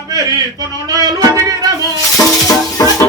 Jakameri, con Oloyo, Lweny y Remo.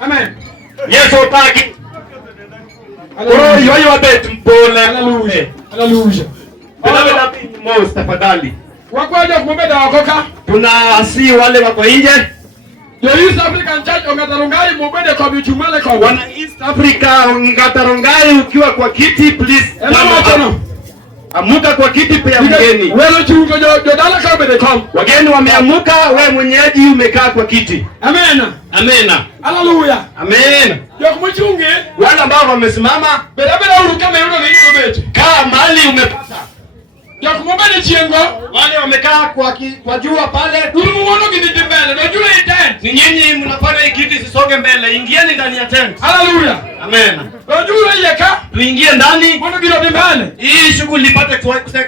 Amen. Yes, opaki. Oloyo abet mpole. Hallelujah. Hallelujah. Beloved happy most tafadhali. Wakwaje kumbeda wakoka? Tunawasi wale wako nje. The East African Church Ongatarungai mubede kwa bichumale kwa wana East Africa Ongatarungai ukiwa kwa kiti please. Amuka kwa kiti pia mgeni. Wewe chuko jodala kwa bede kom. Wageni wameamuka, wewe mwenyeji umekaa kwa kiti. Amen. Amen. Hallelujah. Amen. Yokumchunge wale ambao wamesimama beda uruka meuro ni ubete. Kaa mahali umepata. Yakumubede chiengo wale wamekaa kwa jua pale. Urumu gidi mbele. Ndio jua tent. Ni nyinyi mnafanya hii kiti sisonge mbele. Ingieni ndani ya tent. Hallelujah. Amen. Ndio jua yeka. Tuingie ndani. Mbona gidi mbele. Hii shughuli ipate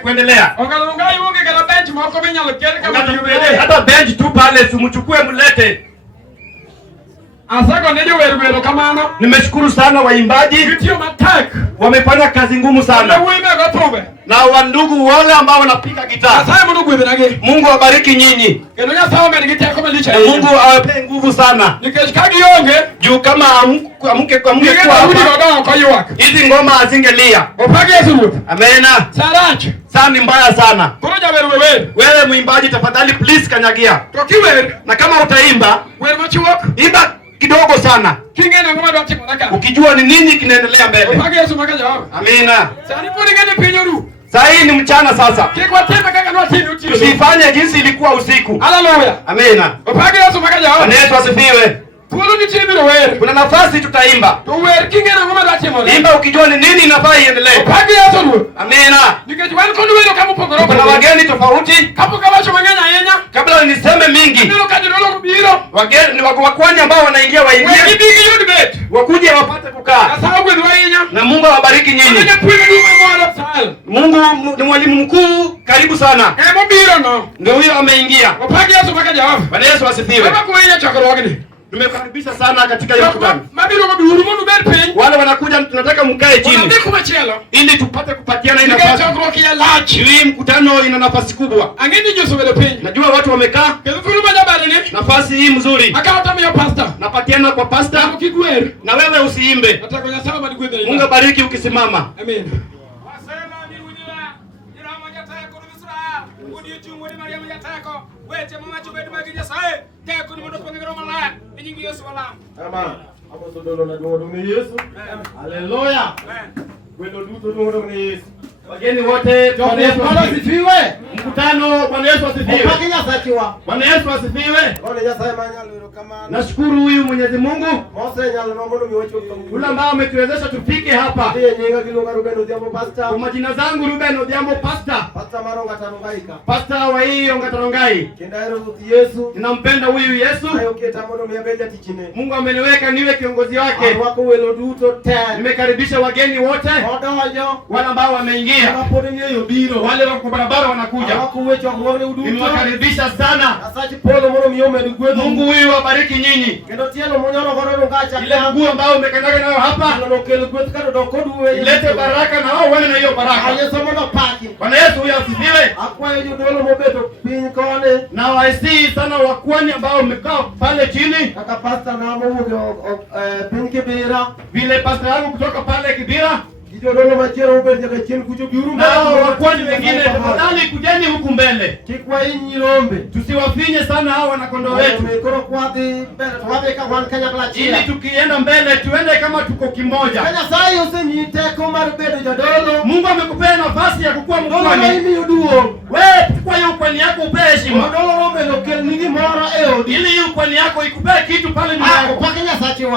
kuendelea. Ongalungai wonge kana bench mwako benya lokere kama yubede. Hata bench tu pale tumchukue mlete. Asako ndio weru kama Nimeshukuru sana waimbaji. Kitio matak. Wamefanya kazi ngumu sana. Na wandugu wale ambao wanapiga gitaa. Mungu awabariki nyinyi. Na Mungu awape nguvu sana. Juu kama amke kwa hapa. Hizi ngoma hazingelia. Amena. Sana ni mbaya sana. Wewe muimbaji tafadhali please kanyagia. Na kama utaimba, imba kidogo sana. Ukijua ni nini kinaendelea mbele. Amina. Sasa hii ni mchana sasa. Usifanye jinsi ilikuwa usiku. Hallelujah. Amina. Yesu asifiwe. Kuna nafasi tutaimba. Imba ukijua ni nini inafaa iendelee. Amina. Kuna wageni tofauti. Kabla niseme mingi. Wageni wakwani ambao wanaingia waingie. Wakuje wapate kukaa. Na Mungu awabariki nyinyi. Mungu ni mwalimu mkuu, karibu sana. Ndio huyo ameingia. Bwana Yesu asifiwe. Tumekaribisha sana katika hiyo mkutano. Wale wanakuja tunataka mkae chini. Ili tupate kupatiana ile nafasi. Hii mkutano ina nafasi kubwa. Najua watu wamekaa. Nafasi hii mzuri. Napatiana kwa pastor. Na wewe usiimbe. Mungu abariki ukisimama. Amen. Hallelujah. Wendo duto duto ni Yesu. Wageni wote Bwana Yesu asifiwe. Mkutano Bwana Yesu asifiwe. Bwana Yesu asifiwe. Nashukuru huyu Mwenyezi Mungu yule ambao ametuwezesha tufike hapa. Kwa majina zangu Ruben Odhiambo pastor. Pastor wa hii Onge Tarongai. Ninampenda huyu Yesu. Mungu ameniweka niwe kiongozi wake. Nimekaribisha wageni wote. Wale ambao wameingia. Wale wako barabara wanakuja. Nimewakaribisha sana. Mungu huyu wabariki nyinyi. Ile mguu ambao umekanyaga nayo hapa, ilete baraka na wao wane na hiyo baraka. Bwana Yesu huyu asifiwe. Na waisi sana wakwani ambao wamekaa pale chini. Vile pastor yangu kutoka pale Kibira. Wakwani wengine tafadhali kujeni huku mbele. Tusiwafinye sana hao wanakondo wetu. Ili tukienda mbele tuende kama tuko kimoja. Mungu amekupea nafasi ya kukuwa mkwani. Wewe chukua hiyo ukwani yako upe heshima. Ili hiyo ukwani yako ikupee kitu pale nyuma.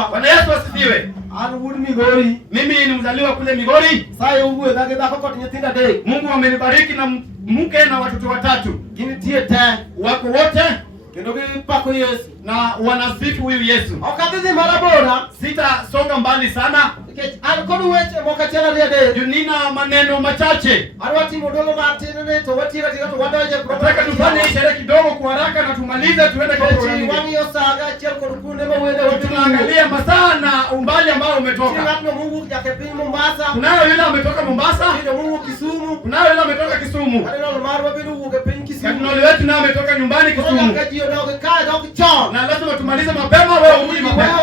Bwana Yesu asifiwe. Mimi ni mzaliwa kule Migori. Mungu amenibariki na mke na watoto 3. Wako wote na wanasifu huyu Yesu. Sitasonga mbali sana. Nina maneno machache. Nataka tufanye sherehe kidogo kwa haraka na tumalize tuende kwa programu. Tunaangalia masaa na umbali ambao umetoka. Kunayo yule ametoka Mombasa. Kunayo yule ametoka Kisumu. Kadinoli wetu na ametoka nyumbani Kisumu. Na lazima tumalize mapema, wewe uje mapema.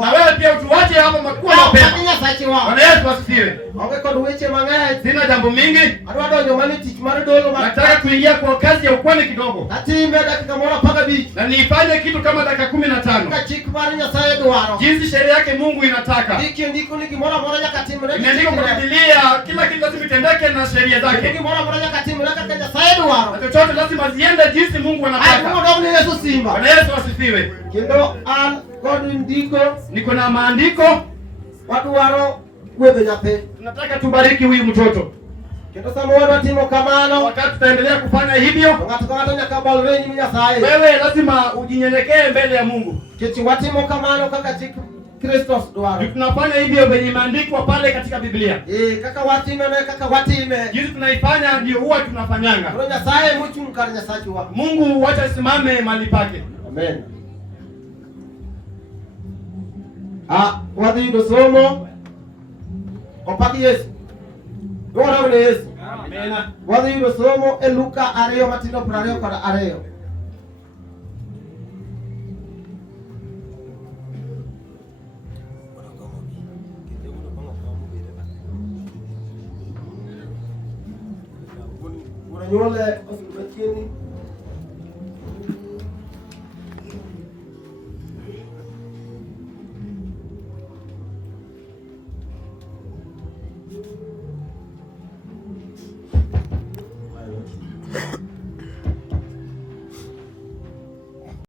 Na wewe pia utuache hapo makua mapema. Bwana Yesu asifiwe. Sina jambo mingi. Nataka kuingia kwa kazi ya ukwani kidogo. Na niifanye kitu kama dakika 15. Jinsi sheria yake Mungu inataka. Imeandikwa kwa Biblia kila kitu lazima kitendeke na sheria zake. Chochote lazima ziende jinsi Mungu anataka. Bwana Yesu asifiwe. Niko na maandiko. Tunataka tubariki huyu mtoto. Wakati tutaendelea kufanya hivyo, wewe lazima ujinyenyekee mbele ya Mungu. Tunafanya hivyo venye imeandikwa pale katika Biblia. Jinsi tunaifanya ndio huwa tunafanyanga. Mungu wacha simame mahali pake. Amen. Wadhi somo opaki Yesu. Dora ule Yesu. Amen. Wadhi somo Luka 2 matindo 20 kwa 2. Unanyole usimetini